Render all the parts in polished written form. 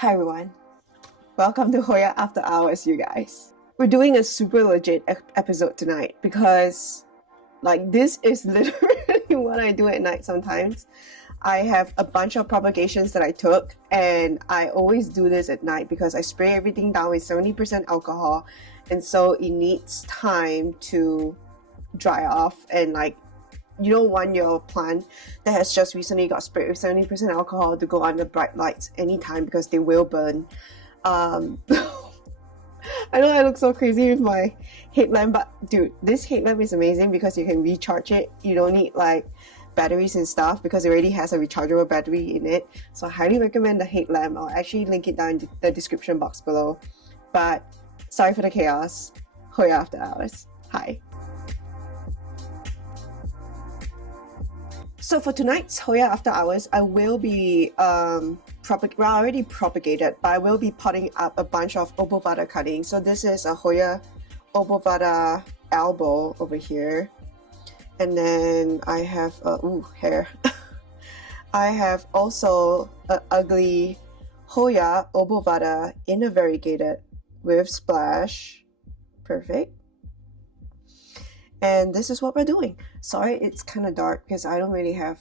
Hi everyone, welcome to Hoya After Hours, you guys. We're doing a super legit episode tonight because this is literally what I do at night sometimes. I have a bunch of propagations that I took, and I always do this at night because I spray everything down with 70% alcohol, and so it needs time to dry off. And you don't want your plant that has just recently got sprayed with 70% alcohol to go under bright lights anytime because they will burn. I know I look so crazy with my headlamp, but dude, this headlamp is amazing because you can recharge it. You don't need batteries and stuff because it already has a rechargeable battery in it. So I highly recommend the headlamp. I'll actually link it down in the description box below. But sorry for the chaos. Hoya After Hours. Hi. So for tonight's Hoya After Hours, I will be already propagated, but I will be potting up a bunch of obovata cuttings. So this is a Hoya obovata elbow over here, and then I have hair. I have also an ugly Hoya obovata in a variegated with splash. Perfect. And this is what we're doing. Sorry, it's kind of dark because I don't really have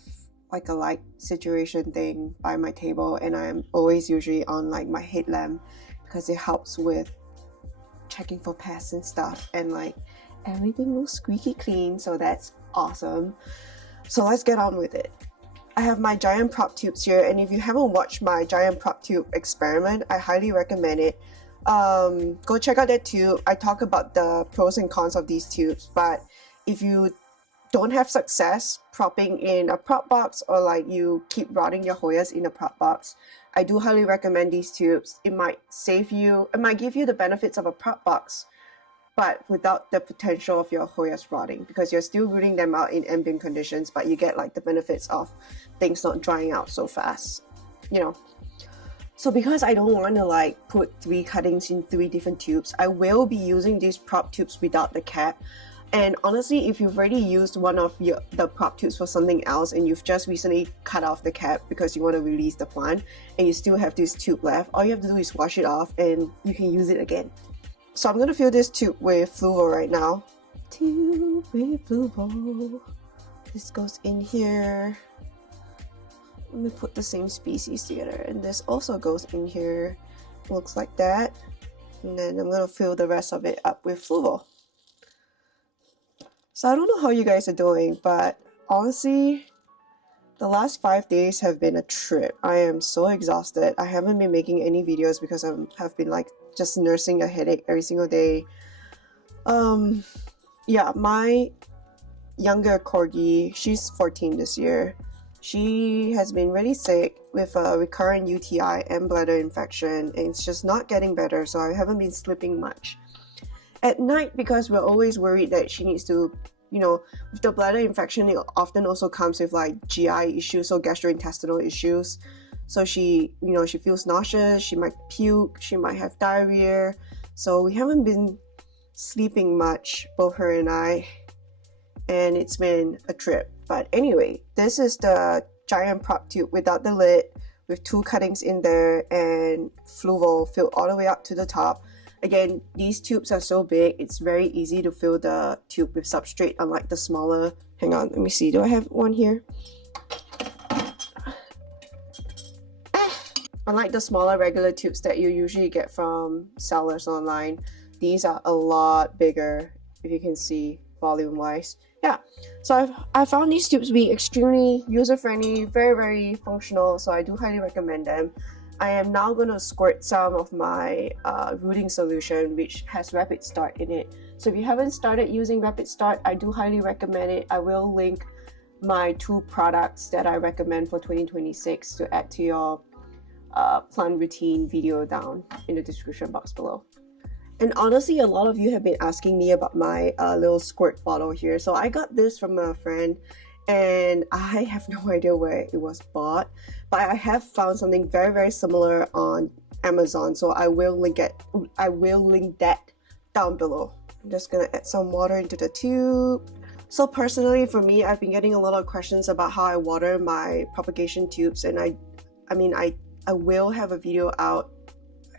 a light situation thing by my table, and I'm always usually on my headlamp because it helps with checking for pests and stuff, and everything looks squeaky clean, so that's awesome. So let's get on with it. I have my giant prop tubes here, and if you haven't watched my giant prop tube experiment, I highly recommend it. Go check out that tube. I talk about the pros and cons of these tubes, but if you don't have success propping in a prop box, or you keep rotting your Hoyas in a prop box, I do highly recommend these tubes. It might give you the benefits of a prop box, but without the potential of your Hoyas rotting, because you're still rooting them out in ambient conditions, but you get the benefits of things not drying out so fast, So because I don't want to put 3 cuttings in 3 different tubes, I will be using these prop tubes without the cap. And honestly, if you've already used one of the prop tubes for something else, and you've just recently cut off the cap because you want to release the plant, and you still have this tube left, all you have to do is wash it off and you can use it again. So I'm going to fill this tube with fluval right now. Tube with fluval. This goes in here. Let me put the same species together, and this also goes in here. Looks like that. And then I'm gonna fill the rest of it up with fluval. So I don't know how you guys are doing, but honestly, the last 5 days have been a trip. I am so exhausted. I haven't been making any videos because I have been just nursing a headache every single day. Yeah, my younger corgi, she's 14 this year. She has been really sick with a recurrent UTI and bladder infection, and it's just not getting better, so I haven't been sleeping much at night because we're always worried that she needs to, with the bladder infection, it often also comes with GI issues, so gastrointestinal issues. So she feels nauseous, she might puke, she might have diarrhea. So we haven't been sleeping much, both her and I, and it's been a trip. But anyway, this is the giant prop tube without the lid, with 2 cuttings in there and fluval filled all the way up to the top. Again, these tubes are so big, it's very easy to fill the tube with substrate, unlike the smaller. Hang on, let me see. Do I have one here? Unlike the smaller regular tubes that you usually get from sellers online, these are a lot bigger, if you can see volume-wise. Yeah, so I found these tubes to be extremely user-friendly, very, very functional, so I do highly recommend them. I am now going to squirt some of my rooting solution, which has Rapid Start in it. So if you haven't started using Rapid Start, I do highly recommend it. I will link my 2 products that I recommend for 2026 to add to your plant routine video down in the description box below. And honestly, a lot of you have been asking me about my little squirt bottle here. So I got this from a friend, and I have no idea where it was bought, but I have found something very, very similar on Amazon. So I will link that down below. I'm just gonna add some water into the tube. So personally, for me, I've been getting a lot of questions about how I water my propagation tubes, and I I will have a video out.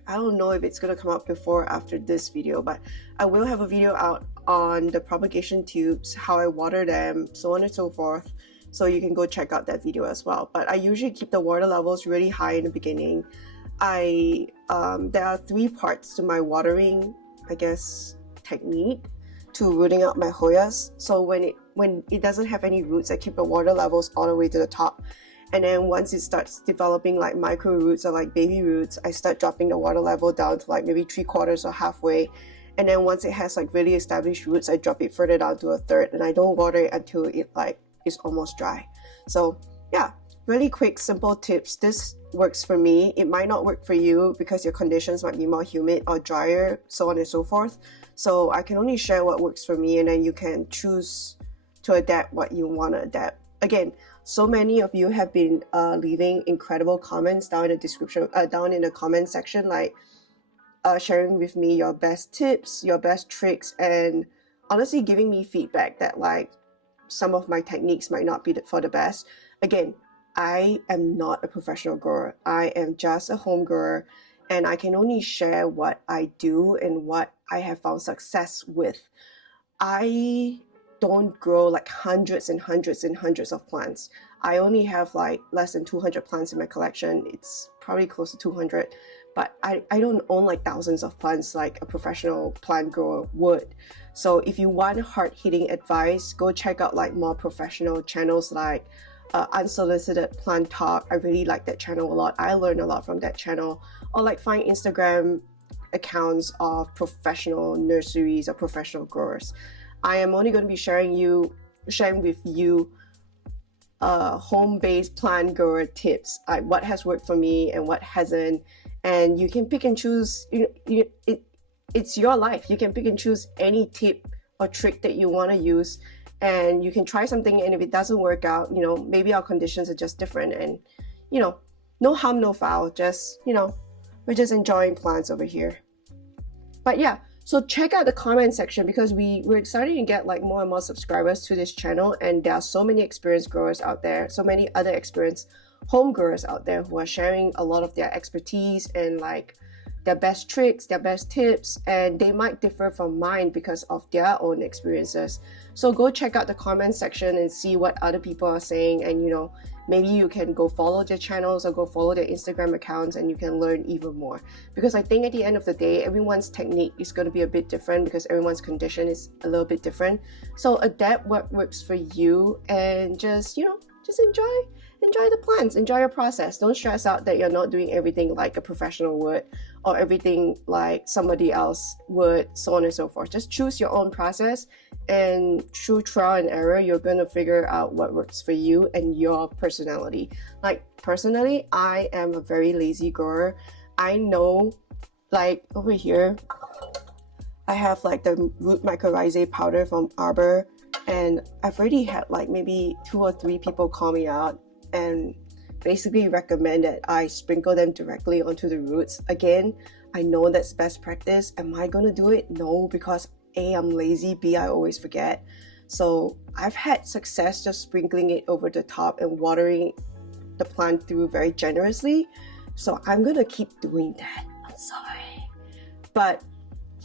I don't know if it's going to come out before or after this video, but I will have a video out on the propagation tubes, how I water them, so on and so forth. So you can go check out that video as well. But I usually keep the water levels really high in the beginning. There are 3 parts to my watering, I guess, technique to rooting out my Hoyas. So when it doesn't have any roots, I keep the water levels all the way to the top. And then once it starts developing like micro roots or like baby roots, I start dropping the water level down to like maybe 3/4 or halfway. And then once it has like really established roots, I drop it further down to 1/3, and I don't water it until it like is almost dry. So yeah, really quick, simple tips. This works for me. It might not work for you because your conditions might be more humid or drier, so on and so forth. So I can only share what works for me, and then you can choose to adapt what you want to adapt. Again, so many of you have been leaving incredible comments down in the description, down in the comment section, like sharing with me your best tips, your best tricks, and honestly giving me feedback that like some of my techniques might not be for the best. Again, I am not a professional grower. I am just a home grower, and I can only share what I do and what I have found success with. I don't grow like hundreds and hundreds and hundreds of plants. I only have like less than 200 plants in my collection. It's probably close to 200, but I don't own like thousands of plants like a professional plant grower would. So if you want hard-hitting advice, go check out like more professional channels like Unsolicited Plant Talk. I really like that channel a lot. I learned a lot from that channel. Or like find Instagram accounts of professional nurseries or professional growers. I am only going to be sharing with you home-based plant grower tips, what has worked for me and what hasn't, and you can pick and choose. It's your life. You can pick and choose any tip or trick that you want to use, and you can try something, and if it doesn't work out, maybe our conditions are just different, and no harm, no foul. Just we're just enjoying plants over here. But yeah, so check out the comment section, because we're starting to get like more and more subscribers to this channel, and there are so many experienced growers out there, so many other experienced home growers out there who are sharing a lot of their expertise and like their best tricks, their best tips, and they might differ from mine because of their own experiences. So go check out the comment section and see what other people are saying, and maybe you can go follow their channels or go follow their Instagram accounts, and you can learn even more. Because I think at the end of the day, everyone's technique is going to be a bit different because everyone's condition is a little bit different. So adapt what works for you, and just enjoy the plants, enjoy your process. Don't stress out that you're not doing everything like a professional would or everything like somebody else would, so on and so forth. Just choose your own process, and through trial and error, you're going to figure out what works for you and your personality. Like personally, I am a very lazy grower. I know, like over here, I have like the root mycorrhizae powder from Arbor, and I've already had like maybe 2 or 3 people call me out and basically recommend that I sprinkle them directly onto the roots. Again, I know that's best practice. Am I gonna do it? No, because A, I'm lazy, B, I always forget. So I've had success just sprinkling it over the top and watering the plant through very generously. So I'm gonna keep doing that. I'm sorry. But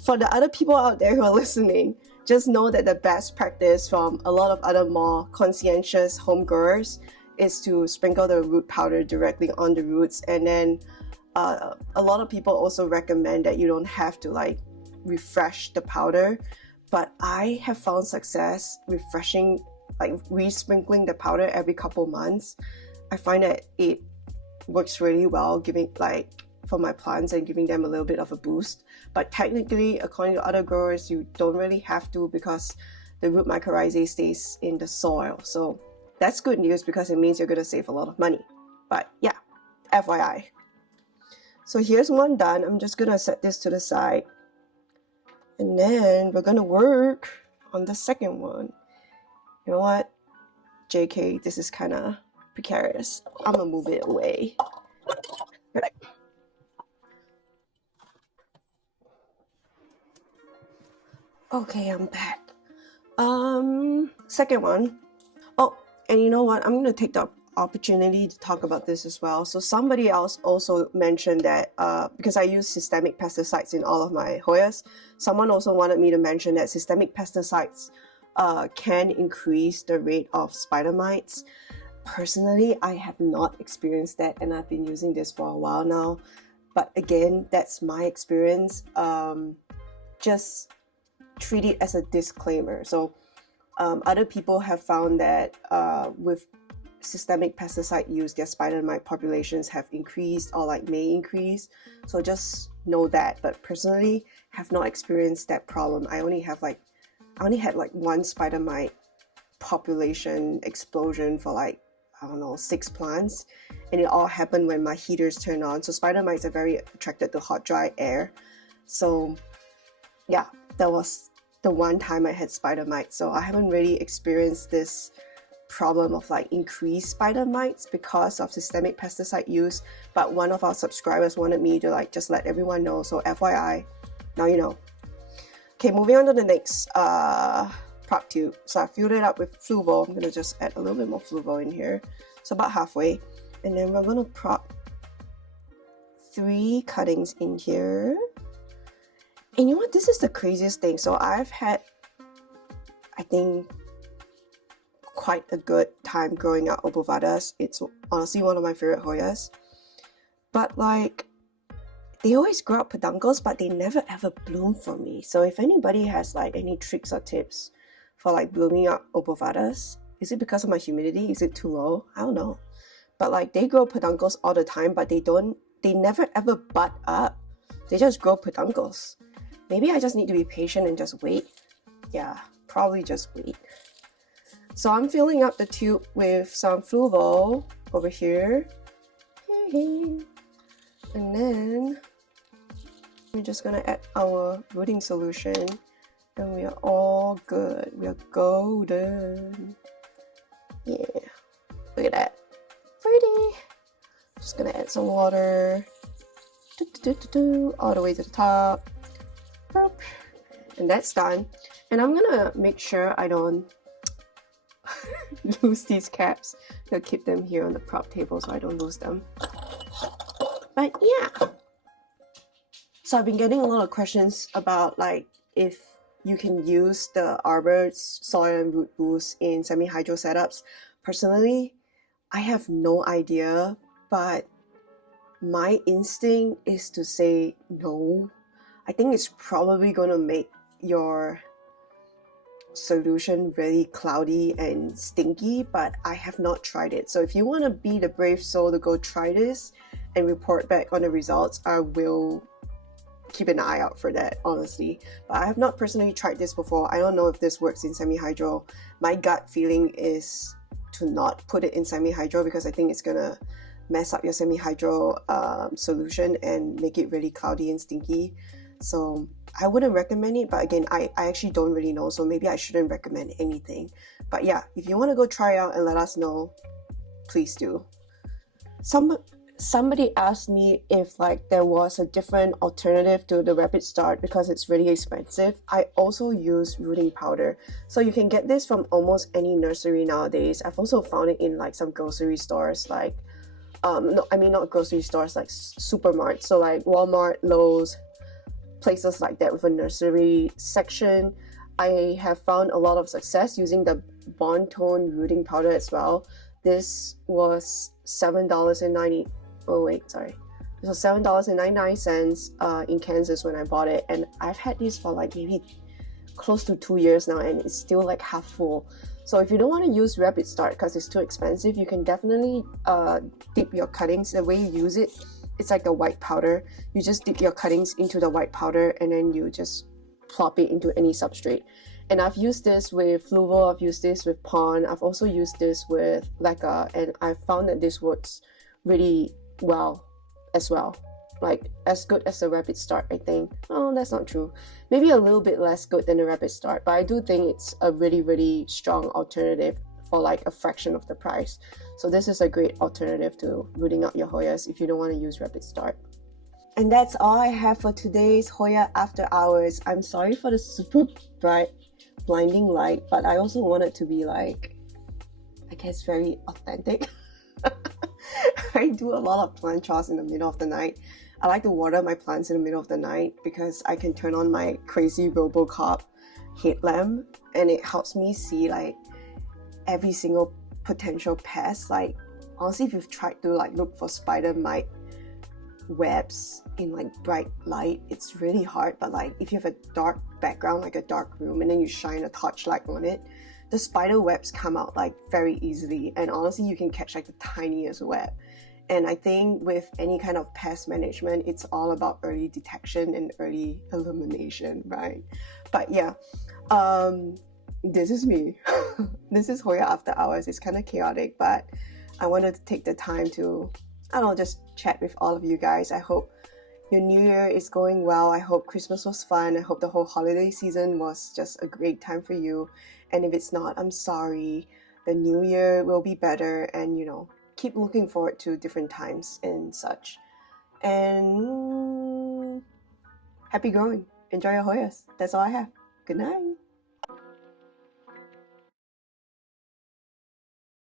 for the other people out there who are listening, just know that the best practice from a lot of other more conscientious home growers is to sprinkle the root powder directly on the roots. And then a lot of people also recommend that you don't have to like refresh the powder, but I have found success refreshing, like re-sprinkling the powder every couple months. I find that it works really well, giving like for my plants and giving them a little bit of a boost. But technically, according to other growers, you don't really have to, because the root mycorrhizae stays in the soil. So that's good news, because it means you're going to save a lot of money. But yeah, FYI. So here's one done. I'm just going to set this to the side, and then we're going to work on the second one. You know what? JK, this is kind of precarious. I'm going to move it away. Right. Okay, I'm back. Second one. Oh, and you know what? I'm going to take opportunity to talk about this as well. So somebody else also mentioned that because I use systemic pesticides in all of my Hoyas, someone also wanted me to mention that systemic pesticides can increase the rate of spider mites. Personally, I have not experienced that, and I've been using this for a while now. But again, that's my experience. Just treat it as a disclaimer. So other people have found that with systemic pesticide use, their spider mite populations have increased or like may increase. So just know that. But personally, have not experienced that problem. I only had like one spider mite population explosion for like, I don't know, 6 plants, and it all happened when my heaters turned on. So spider mites are very attracted to hot, dry air. So yeah, that was the one time I had spider mites. So I haven't really experienced this problem of like increased spider mites because of systemic pesticide use, but one of our subscribers wanted me to like just let everyone know. So FYI, now you know. Okay, moving on to the next prop tube. So I filled it up with fluval. I'm gonna just add a little bit more fluval in here, so about halfway, and then we're gonna prop 3 cuttings in here. And you know what, this is the craziest thing. So I've had, I think, quite a good time growing out obovatas. It's honestly one of my favorite Hoyas, but like they always grow up peduncles, but they never ever bloom for me. So if anybody has like any tricks or tips for like blooming up obovatas, is it because of my humidity? Is it too low? I don't know. But like they grow peduncles all the time, but they never ever bud up. They just grow peduncles. Maybe I just need to be patient and just wait. Yeah, probably just wait. So I'm filling up the tube with some fluval over here. And then we're just gonna add our rooting solution, and we are all good. We are golden. Yeah, look at that. Pretty. Just gonna add some water. All the way to the top. And that's done. And I'm gonna make sure I don't lose these caps. I'll keep them here on the prop table so I don't lose them. But yeah, so I've been getting a lot of questions about like if you can use the Arbor soil and root boost in semi-hydro setups. Personally, I have no idea, but my instinct is to say no. I think it's probably gonna make your solution really cloudy and stinky, but I have not tried it. So if you want to be the brave soul to go try this and report back on the results, I will keep an eye out for that, honestly. But I have not personally tried this before. I don't know if this works in semi-hydro. My gut feeling is to not put it in semi-hydro because I think it's gonna mess up your semi-hydro solution and make it really cloudy and stinky. So I wouldn't recommend it, but again, I actually don't really know, so maybe I shouldn't recommend anything. But yeah, if you want to go try out and let us know, please do. Somebody asked me if like there was a different alternative to the rapid start because it's really expensive. I also use rooting powder, so you can get this from almost any nursery nowadays. I've also found it in like some grocery stores, like not grocery stores, like supermarkets, so like Walmart, Lowe's, places like that with a nursery section. I have found a lot of success using the Bond Tone rooting powder as well. This was $7.90. Oh wait, sorry. This was $7.99 in Kansas when I bought it, and I've had this for like maybe close to 2 years now, and it's still like half full. So if you don't want to use rapid start because it's too expensive, you can definitely dip your cuttings. The way you use it, it's like a white powder. You just dip your cuttings into the white powder and then you just plop it into any substrate. And I've used this with fluval, I've used this with pond, I've also used this with leca, and I've found that this works really well as well. Like as good as a rapid start, I think. Oh, that's not true. Maybe a little bit less good than a rapid start, but I do think it's a really, really strong alternative for like a fraction of the price. So this is a great alternative to rooting out your Hoyas if you don't want to use rapid start. And that's all I have for today's Hoya After Hours. I'm sorry for the super bright blinding light, but I also want it to be like, I guess, very authentic. I do a lot of plant chores in the middle of the night. I like to water my plants in the middle of the night because I can turn on my crazy RoboCop headlamp, and it helps me see like every single potential pest. Like honestly, if you've tried to like look for spider mite webs in like bright light, it's really hard. But like if you have a dark background, like a dark room, and then you shine a torchlight on it, the spider webs come out like very easily, and honestly you can catch like the tiniest web. And I think with any kind of pest management, it's all about early detection and early elimination, right? But yeah, this is me. This is Hoya After Hours. It's kind of chaotic, but I wanted to take the time to, I don't know, just chat with all of you guys. I hope your new year is going well. I hope Christmas was fun. I hope the whole holiday season was just a great time for you. And if it's not, I'm sorry. The new year will be better, and you know, keep looking forward to different times and such. And happy growing. Enjoy your Hoyas. That's all I have. Good night.